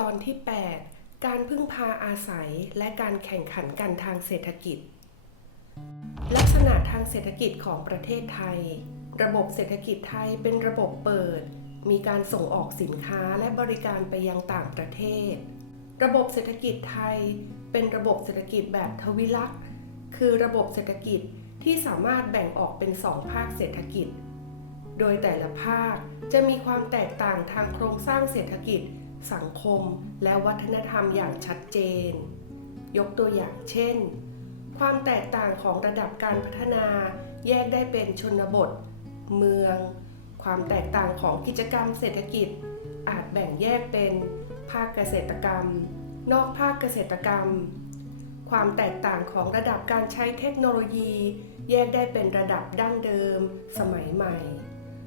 ตอนที่ 8 การพึ่งพาอาศัยและการแข่งขันกันทางเศรษฐกิจ ลักษณะทางเศรษฐกิจของประเทศไทย ระบบเศรษฐกิจไทยเป็นระบบเปิด มีการส่งออกสินค้าและบริการไปยังต่างประเทศ ระบบเศรษฐกิจไทย เป็นระบบเศรษฐกิจแบบทวิลักษณ์คือระบบเศรษฐกิจที่สามารถแบ่งออกเป็นสองภาคเศรษฐกิจ โดยแต่ละภาคจะมีความแตกต่างทางโครงสร้างเศรษฐกิจ สังคม และวัฒนธรรมอย่างชัดเจน ยกตัวอย่างเช่น ความแตกต่างของระดับการพัฒนาแยกได้เป็นชนบท เมือง ความแตกต่างของกิจกรรมเศรษฐกิจ อาจแบ่งแยกเป็นภาคเกษตรกรรม นอกภาคเกษตรกรรม ความแตกต่างของระดับการใช้เทคโนโลยี แยกได้เป็นระดับดั้งเดิม สมัยใหม่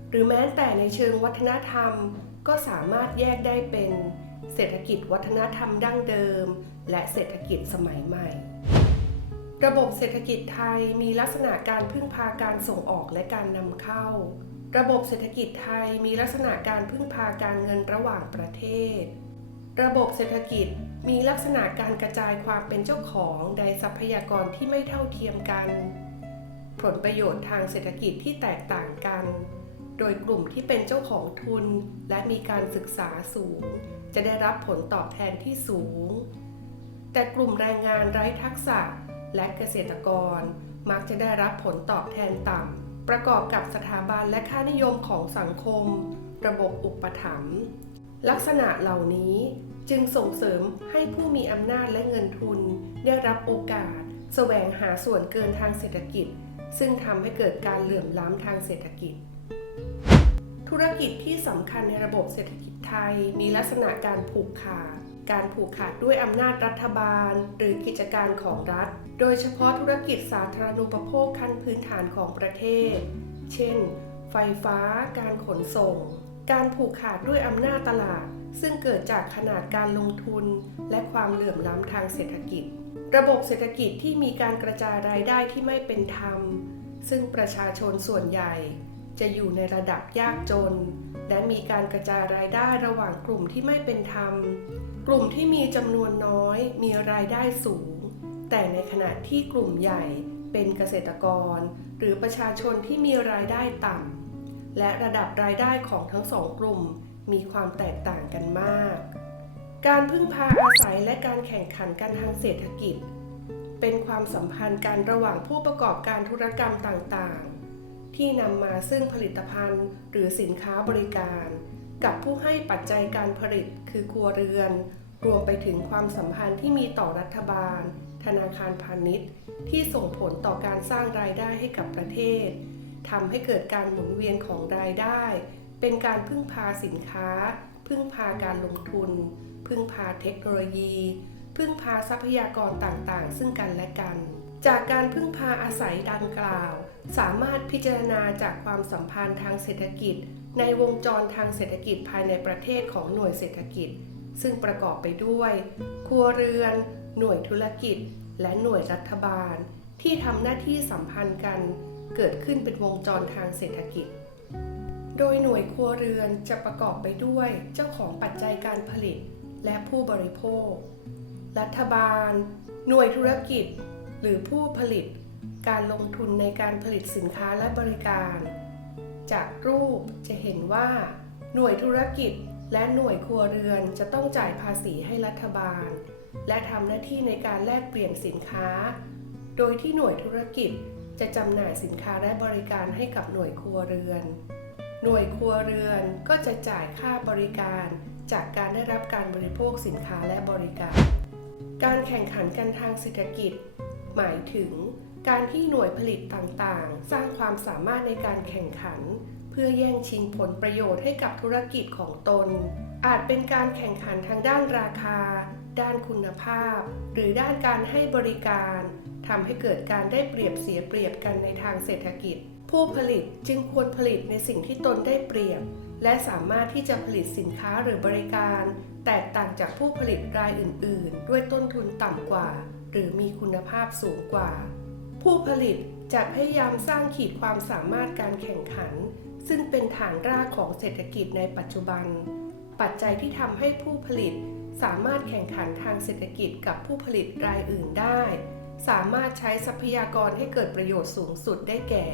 หรือแม้แต่ในเชิงวัฒนธรรม ก็สามารถแยกได้เป็นเศรษฐกิจวัฒนธรรมดั้งเดิม และเศรษฐกิจสมัยใหม่ ระบบเศรษฐกิจไทยมีลักษณะการพึ่งพาการส่งออกและการนำเข้า ระบบเศรษฐกิจไทยมีลักษณะการพึ่งพาการเงินระหว่างประเทศ ระบบเศรษฐกิจมีลักษณะการกระจายความเป็นเจ้าของในทรัพยากรที่ไม่เท่าเทียมกัน ผลประโยชน์ทางเศรษฐกิจที่แตกต่างกัน ดยกลุ่มที่เป็นเจ้าของทุนและมีการศึกษาสูง จะได้รับผลตอบแทนที่สูง แต่กลุ่มแรงงานไร้ทักษะและเกษตรกร มักจะได้รับผลตอบแทนต่ำประกอบกับสถาบันและค่านิยมของสังคม ระบบอุปถัมภ์ลักษณะเหล่านี้จึงส่งเสริมให้ผู้มีอำนาจและเงินทุน ได้รับโอกาส แสวงหาส่วนเกินทางเศรษฐกิจ ซึ่งทำให้เกิดการเหลื่อมล้ำทางเศรษฐกิจ ธุรกิจที่สำคัญในระบบเศรษฐกิจไทย มีลักษณะการผูกขาด การผูกขาดด้วยอำนาจรัฐบาล หรือกิจการของรัฐ โดยเฉพาะธุรกิจสาธารณูปโภคขั้นพื้นฐานของประเทศ เช่น ไฟฟ้า การขนส่ง การผูกขาดด้วยอำนาจตลาด ซึ่งเกิดจากขนาดการลงทุน และความเหลื่อมล้ำทางเศรษฐกิจ ระบบเศรษฐกิจที่มีการกระจายรายได้ที่ไม่เป็นธรรม ซึ่งประชาชนส่วนใหญ่ จะอยู่ในระดับยากจน และมีการกระจายรายได้ระหว่างกลุ่มที่ไม่เป็นธรรม กลุ่มที่มีจำนวนน้อยมีรายได้สูง แต่ในขณะที่กลุ่มใหญ่เป็นเกษตรกร หรือประชาชนที่มีรายได้ต่ำและระดับรายได้ของทั้งสองกลุ่มมีความแตกต่างกันมาก การพึ่งพาอาศัยและการแข่งขันกันทางเศรษฐกิจ เป็นความสัมพันธ์กันระหว่างผู้ประกอบการธุรกรรมต่างๆ ที่นำมาซึ่งผลิตภัณฑ์ หรือสินค้าบริการ กับผู้ให้ปัจจัยการผลิตคือครัวเรือน รวมไปถึงความสัมพันธ์ที่มีต่อรัฐบาล ธนาคารพาณิชย์ ที่ส่งผลต่อการสร้างรายได้ให้กับประเทศทำให้เกิดการหมุนเวียนของรายได้ เป็นการพึ่งพาสินค้า พึ่งพาการลงทุน พึ่งพาเทคโนโลยี พึ่งพาทรัพยากรต่างๆ ซึ่งกันและกัน จากการพึ่งพาอาศัยดังกล่าว สามารถพิจารณาจากความสัมพันธ์ทางเศรษฐกิจ ในวงจรทางเศรษฐกิจภายในประเทศของหน่วยเศรษฐกิจ ซึ่งประกอบไปด้วย ครัวเรือน หน่วยธุรกิจ และหน่วยรัฐบาล ที่ทำหน้าที่สัมพันธ์กัน เกิดขึ้นเป็นวงจรทางเศรษฐกิจ โดยหน่วยครัวเรือนจะประกอบไปด้วยเจ้าของปัจจัยการผลิต และผู้บริโภค รัฐบาล หน่วยธุรกิจ หรือผู้ผลิตการลงทุนในการผลิตสินค้าและบริการ จากรูปจะเห็นว่า หน่วยธุรกิจและหน่วยครัวเรือนจะต้องจ่ายภาษีให้รัฐบาล และทำหน้าที่ในการแลกเปลี่ยนสินค้า โดยที่หน่วยธุรกิจจะจำหน่ายสินค้าและบริการให้กับหน่วยครัวเรือน หน่วยครัวเรือนก็จะจ่ายค่าบริการจากการได้รับการบริโภคสินค้าและบริการ การแข่งขันกันทางเศรษฐกิจ หมายถึงการที่หน่วยผลิตต่างๆ สร้างความสามารถในการแข่งขัน เพื่อแย่งชิงผลประโยชน์ให้กับธุรกิจของตน อาจเป็นการแข่งขันทางด้านราคา ด้านคุณภาพ หรือด้านการให้บริการทำให้เกิดการได้เปรียบเสียเปรียบกันในทางเศรษฐกิจ ผู้ผลิตจึงควรผลิตในสิ่งที่ตนได้เปรียบ และสามารถที่จะผลิตสินค้าหรือบริการ แตกต่างจากผู้ผลิตรายอื่น ๆ ด้วยต้นทุนต่ำกว่า หรือมีคุณภาพสูงกว่า ผู้ผลิตจะพยายามสร้างขีดความสามารถการแข่งขัน ซึ่งเป็นฐานรากของเศรษฐกิจในปัจจุบัน ปัจจัยที่ทำให้ผู้ผลิตสามารถแข่งขันทางเศรษฐกิจกับผู้ผลิตรายอื่นได้ สามารถใช้ทรัพยากรให้เกิดประโยชน์สูงสุดได้แก่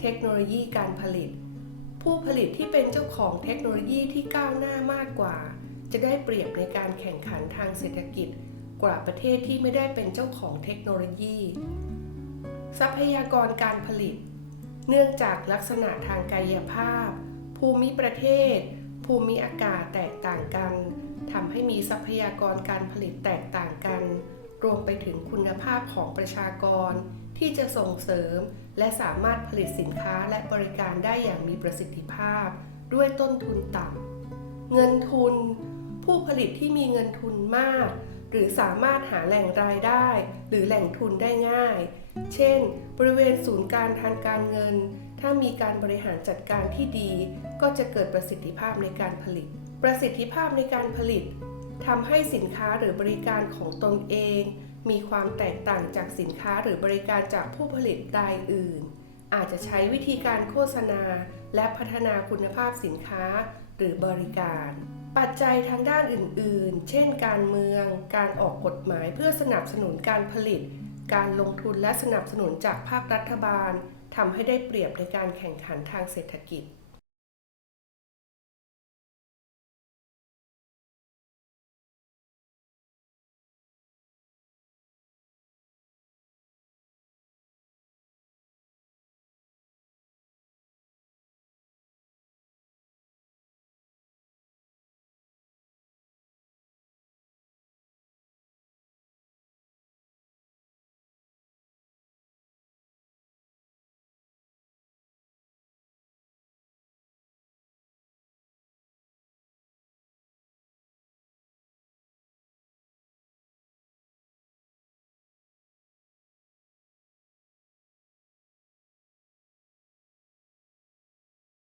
เทคโนโลยีการผลิต ผู้ผลิตที่เป็นเจ้าของเทคโนโลยีที่ก้าวหน้ามากกว่า จะได้เปรียบในการแข่งขันทางเศรษฐกิจกว่าประเทศที่ไม่ได้เป็นเจ้าของเทคโนโลยี ทรัพยากรการผลิต เนื่องจากลักษณะทางกายภาพ ภูมิประเทศ ภูมิอากาศแตกต่างกันทำให้มีทรัพยากรการผลิตแตกต่างกัน รวมไปถึงคุณภาพของประชากร ที่จะส่งเสริม และสามารถผลิตสินค้าและบริการได้อย่างมีประสิทธิภาพ ด้วยต้นทุนต่ำ เงินทุน ผู้ผลิตที่มีเงินทุนมาก หรือสามารถหาแหล่งรายได้ หรือแหล่งทุนได้ง่าย เช่น บริเวณศูนย์การทางการเงิน ถ้ามีการบริหารจัดการที่ดี ก็จะเกิดประสิทธิภาพในการผลิต ประสิทธิภาพในการผลิตทำให้สินค้าหรือบริการของตนเอง มีความแตกต่างจากสินค้าหรือบริการจากผู้ผลิตรายอื่น อาจจะใช้วิธีการโฆษณา และพัฒนาคุณภาพสินค้าหรือบริการ ปัจจัยทางด้านอื่น ๆ เช่น การเมือง การออกกฎหมายเพื่อสนับสนุนการผลิต การลงทุนและสนับสนุนจากภาครัฐบาลทำให้ได้เปรียบในการแข่งขันทางเศรษฐกิจ